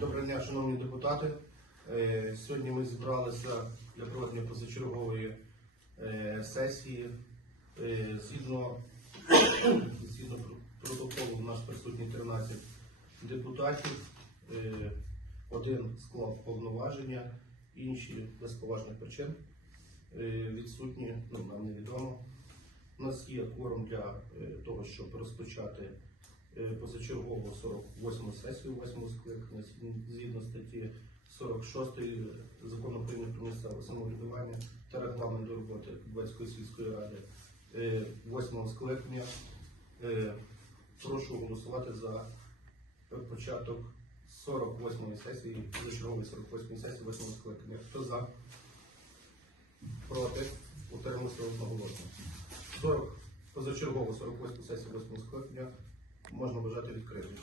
Доброго дня, шановні депутати. Е, Сьогодні ми зібралися для проведення позачергової е, сесії. Е, Згідно, згідно протоколу, у нас присутні 13 депутатів. Один склав повноваження, інші без поважних причин відсутні, ну, нам невідомо. У нас є кворум для того, щоб розпочати позачергову 48 сесію 8 скликання згідно статті 46 закону України про місцеве самоврядування та регламенту роботи Дубецької сільської ради 8 скликання. Е, Прошу голосувати за початок 48 сесії, позачергової 48 сесії 8 скликання. Хто за? Проти? Утримався одноголосно. 40 позачергову 48 сесію 8 скликання можна вважати відкритою.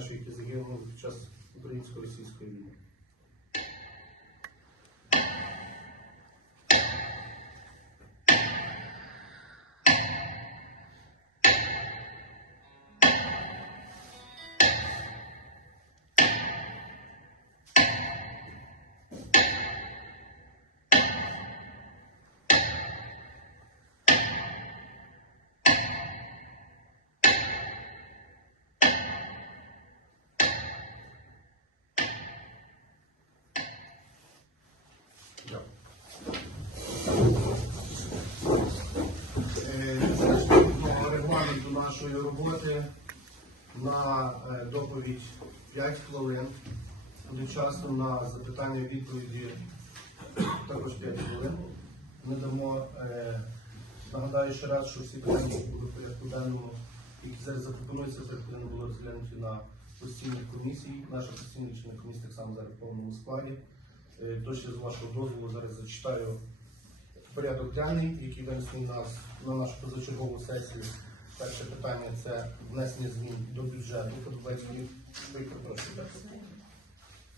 Героїв які загинули під час українсько-російської війни. Е, регламенту нашої роботи на е, доповідь 5 хвилин. Часу на запитання відповіді також 5 хвилин. Ми дамо, е, нагадаю ще раз, що всі питання, були в порядку денному, які зараз запропонуються, це повинні були розглянуті на постійній комісії. Наша постійна комісія так само зараз в повному складі. Е, Тож з вашого дозволу зараз зачитаю порядок денний, який винесли нас на нашу позачергову сесію. Перше питання це внесення змін до бюджету Подубецької. Ой.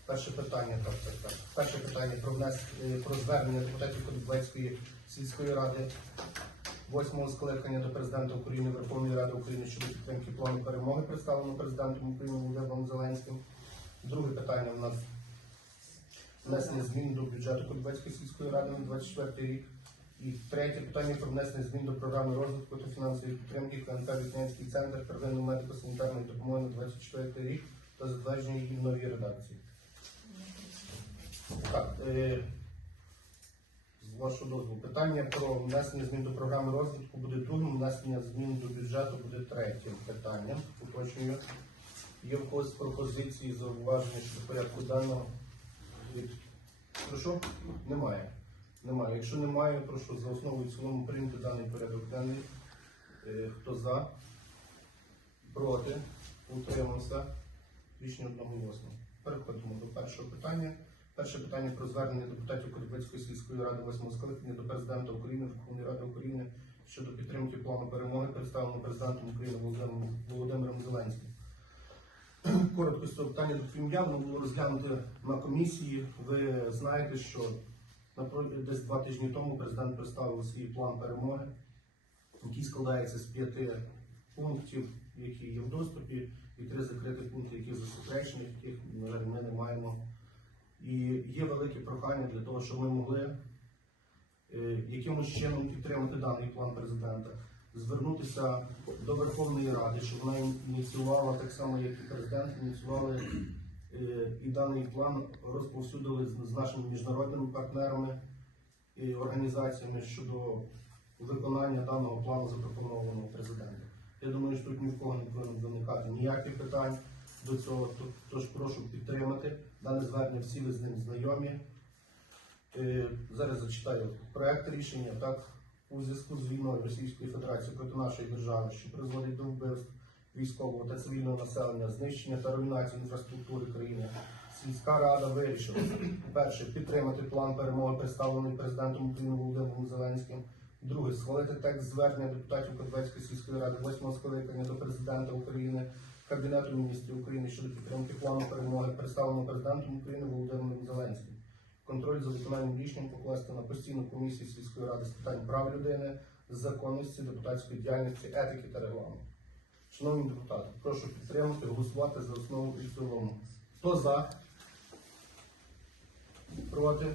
Перше питання, так, так, так. Перше питання про внес е, про звернення депутатів Подубецької сільської ради восьмого скликання до президента України Верховної Ради України щодо підтримки плану перемоги, представленого президентом України Володимиром Зеленським. Друге питання у нас внесення змін до бюджету Подубецької сільської ради на 24 рік. І третє питання про внесення змін до програми розвитку та фінансової підтримки КНП Вітнянський центр первинної медико-санітарної допомоги на 24 рік та затвердження її в новій редакції. Так, е, з вашого дозволу. Питання про внесення змін до програми розвитку буде другим, внесення змін до бюджету буде третім питанням. Уточнюю. Є в когось пропозиції, зауваження щодо порядку денного? Прошу? Немає. Немає. Якщо немає, прошу за основу і в цілому прийняти даний порядок денний. Е, Хто за? Проти? Утримався? Рішення одноголосно. Переходимо до першого питання Перше питання про звернення депутатів Кордовецької сільської ради восьмого скликання до президента України Верховної Ради України щодо підтримки плану перемоги, представленого президентом України Володимиром Зеленським. Коротко з цього питання доповім я, воно було розглянуто на комісії. Ви знаєте, що десь два тижні тому президент представив свій план перемоги, який складається з п'яти пунктів, які є в доступі, і три закриті пункти, які засекречені, яких, на жаль, ми не маємо. І є велике прохання для того, щоб ми могли е, якимось чином підтримати даний план президента, звернутися до Верховної Ради, щоб вона ініціювала так само, як і президент, ініціювали е, і даний план розповсюдили з, нашими міжнародними партнерами і організаціями щодо виконання даного плану запропонованого президентом. Я думаю, що тут ні в кого не повинно виникати ніяких питань до цього. Тож- Тож прошу підтримати дане звернення. Всі ви з ним знайомі. Е, Зараз зачитаю проект рішення так у зв'язку з війною Російської Федерації проти нашої держави, що призводить до вбивств військового та цивільного населення, знищення та руйнації інфраструктури країни. Сільська рада вирішила перше підтримати план перемоги, представлений президентом України Володимиром Зеленським. Друге, схвалити текст звернення депутатів Кодвецької сільської ради восьмого скликання до президента України, Кабінету міністрів України щодо підтримки плану перемоги, представленого президентом України Володимиром Зеленським. Контроль за виконанням рішень покласти на постійну комісію сільської ради з питань прав людини, законності, депутатської діяльності, етики та регламенту. Шановні депутати, прошу підтримати, голосувати за основу і в цілому. Хто за? Проти?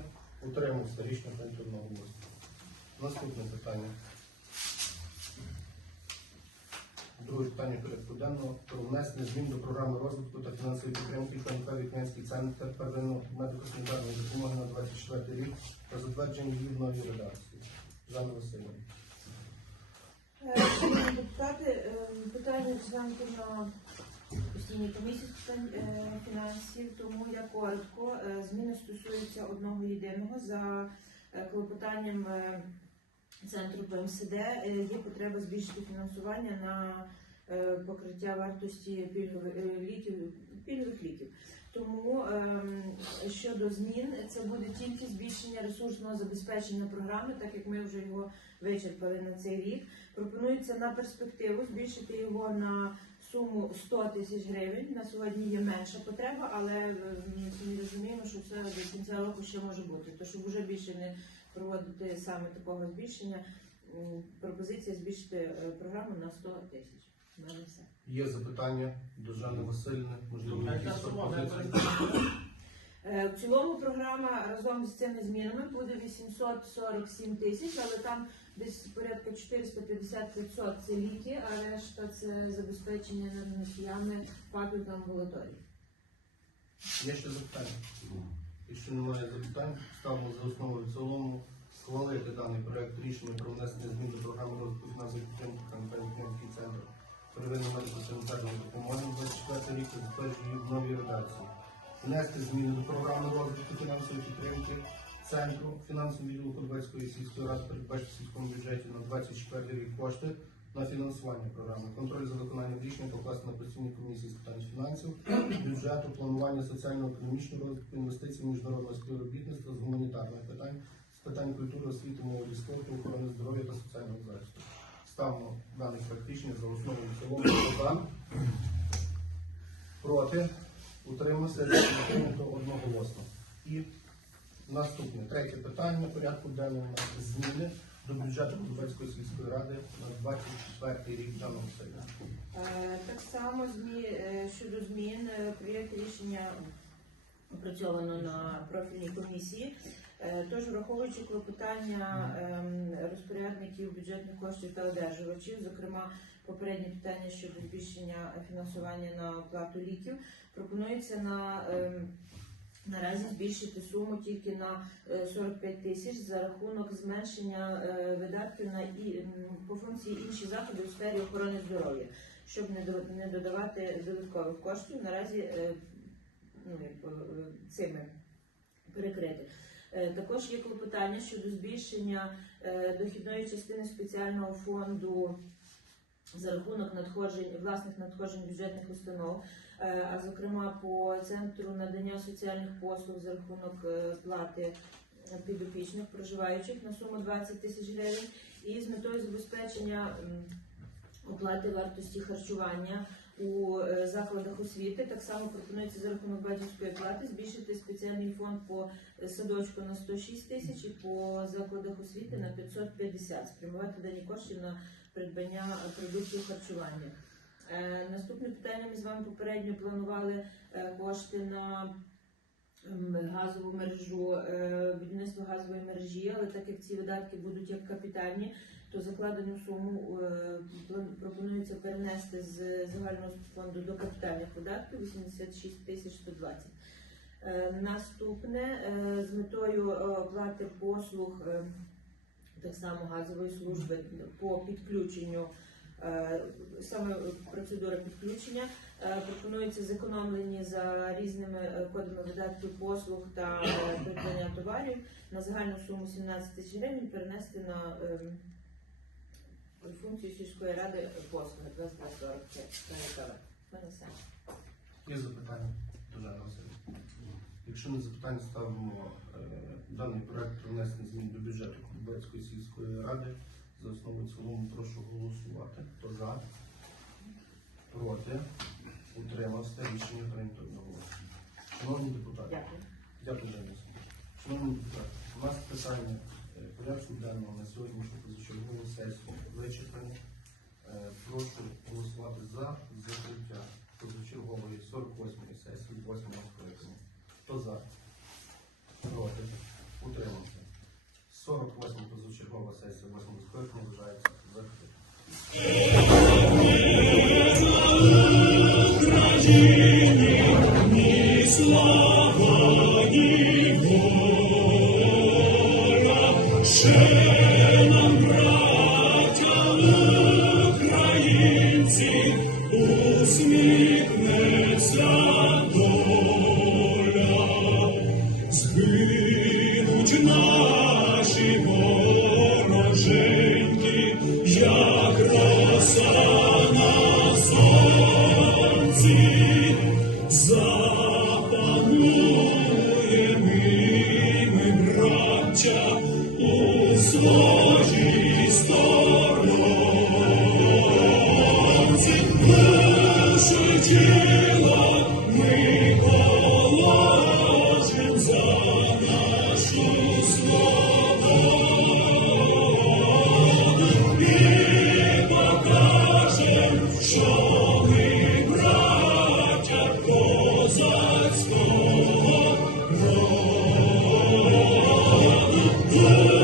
Утримався. Рішення прийнято одноголосно. Наступне питання. Друге питання порядку денного про внесення змін до програми розвитку та фінансової підтримки КНП Вікненський центр первинної медико-санітарної допомоги на 24 рік та затвердження її в новій редакції. Жанна Васильівна. Е, Шановні депутати, е, питання розглянуто на постійній комісії е, фінансів, тому я коротко. Зміни стосуються одного єдиного за клопотанням центру ПМСД. е, Є потреба збільшити фінансування на е, покриття вартості пільгових е, ліків, ліків. Тому ем, щодо змін, це буде тільки збільшення ресурсного забезпечення програми, так як ми вже його вичерпали на цей рік. Пропонується на перспективу збільшити його на суму 100 тисяч гривень. На сьогодні є менша потреба, але е, ми розуміємо, що це до кінця року ще може бути. То щоб вже більше не проводити саме такого збільшення, пропозиція збільшити е, програму на 100 тисяч. Є запитання до Жанни Васильівни, можливо, якісь пропозиції? Е, В цілому програма разом з цими змінами буде 847 тисяч, але там десь порядка 450-500 це ліки, а решта це забезпечення носіями факів та амбулаторії. Є ще запитання? Якщо немає запитань, ставимо за основу в цілому схвалити даний проект рішення про внесення змін до програми розвитку фінансової підтримки компанії Київський центр первинної медико-санітарної допомоги на 24 рік та затвердження в новій редакції. Внести зміни до програми розвитку фінансової підтримки центру фінансового відділу Кодвецької сільської ради передбачити в сільському бюджеті на 24 рік кошти на фінансування програми. Контроль за виконанням рішення покласти на постійній комісії з питань фінансів, бюджету, планування соціально-економічного розвитку, інвестицій, міжнародного співробітництва з гуманітарних питань, з питань культури, освіти, молоді, спорту, охорони здоров'я та соціального захисту. Ставимо даний проект за основу цілому. За? Проти? Утримався прийнято одноголосно. І наступне третє питання порядку денного зміни до бюджету Кузбецької сільської ради на 24 рік даного сайта. Е, Так само змі, е, щодо змін е, проєкт рішення опрацьовано на профільній комісії. Тож, враховуючи клопотання ем, розпорядників бюджетних коштів та одержувачів, зокрема попереднє питання щодо збільшення фінансування на оплату ліків, пропонується на ем, наразі збільшити суму тільки на е, 45 тисяч за рахунок зменшення е, видатків на і по функції інші заходи у сфері охорони здоров'я, щоб не додавати додаткових коштів. Наразі е, ну, е, цими перекрити. Е, Також є клопотання щодо збільшення е, дохідної частини спеціального фонду за рахунок надходжень власних надходжень бюджетних установ, е, а зокрема по центру надання соціальних послуг за рахунок е, плати підопічних проживаючих на суму 20 тисяч гривень, і з метою забезпечення оплати вартості харчування у е, закладах освіти. Так само пропонується за рахунок батьківської плати збільшити спеціальний фонд по е, садочку на 106 тисяч і по закладах освіти на 550, спрямувати дані коштів на придбання е, продуктів харчування. Е, Наступне питання ми з вами попередньо планували е, кошти на газову мережу, е, будівництво газової мережі, але так як ці видатки будуть як капітальні, то закладену суму пропонується перенести з загального фонду до капітальних видатків 86 тисяч 120. Е, Наступне з метою оплати послуг так само газової служби по підключенню. Е, Саме процедура підключення е, пропонується зекономлені за різними е, кодами видатків послуг та придбання товарів на загальну суму 17 тисяч гривень перенести на ем, функцію сільської ради послуги 2240 Мене все. Є запитання до Васильовича? Якщо не запитання, ставимо даний проект про внесення змін до бюджету Кубецької сільської ради. За основу і цілому прошу голосувати. Хто за? Проти? Утримався. Рішення прийнято одноголосно. Шановні депутати, Дякую. дякую за вас. Шановні депутати, у нас питання е, порядку денного на сьогоднішню позачергову сесію вичерпані. Е, Прошу голосувати за закриття позачергової 48-ї сесії 8-го скликання. Хто за? Проти? Утримався. 48 позачергова сесія 8-го скликання вважається закрита. Lord.